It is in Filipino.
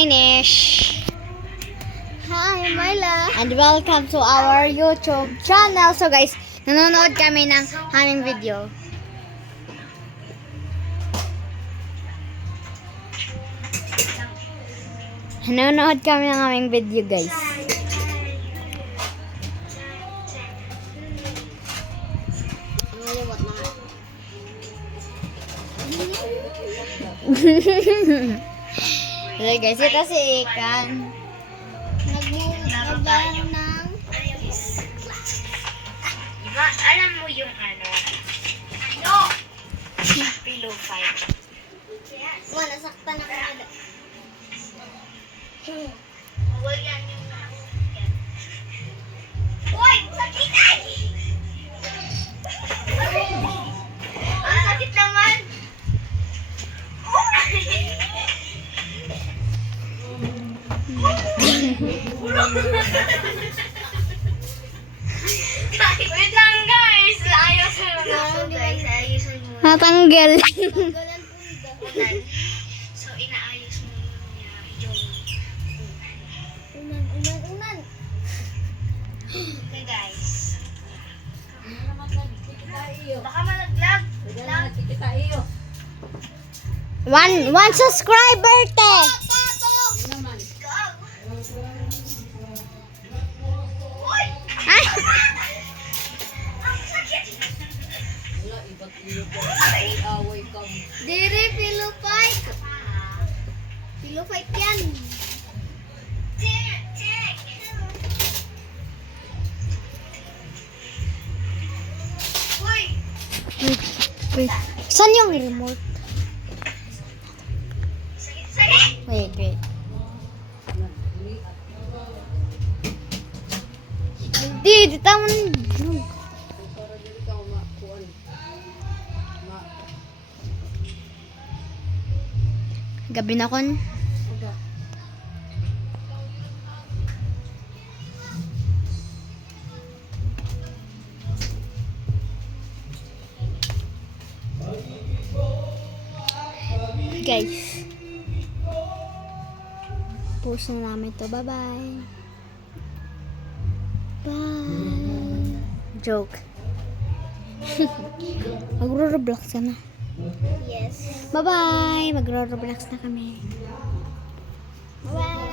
Finish. Hi, Myla. And welcome to our YouTube channel. So guys, nanonood kami ng aming video. Nanonood kami ng aming video, guys. Naliwat na nga. So guys, ito si Ikan. Nagmumulog ng... Diba, alam mo yung ano? Pillow fight. Mo, nasaktan ako agad. Wala yung Uy! Sakit ay! Ang sakit naman! Wait lang guys! Ayusin mo na guys. Ayusin mo. Natanggal. Galan punda. So, inaayos mo niya yung Unan. Okay guys. Baka malaglag. One subscriber, te. Uy! Ay. Ang sakit! Dire, pillow fight. Pillow fight yan. Uy! Wait. Saan yung remote? Sakit! Wait. Di tama na. Gabi na kon. Guys. Post na namin to. Bye-bye. Bye. Joke. Magro-roblox ka na. Yes. Bye-bye. Magro-roblox na kami. Bye.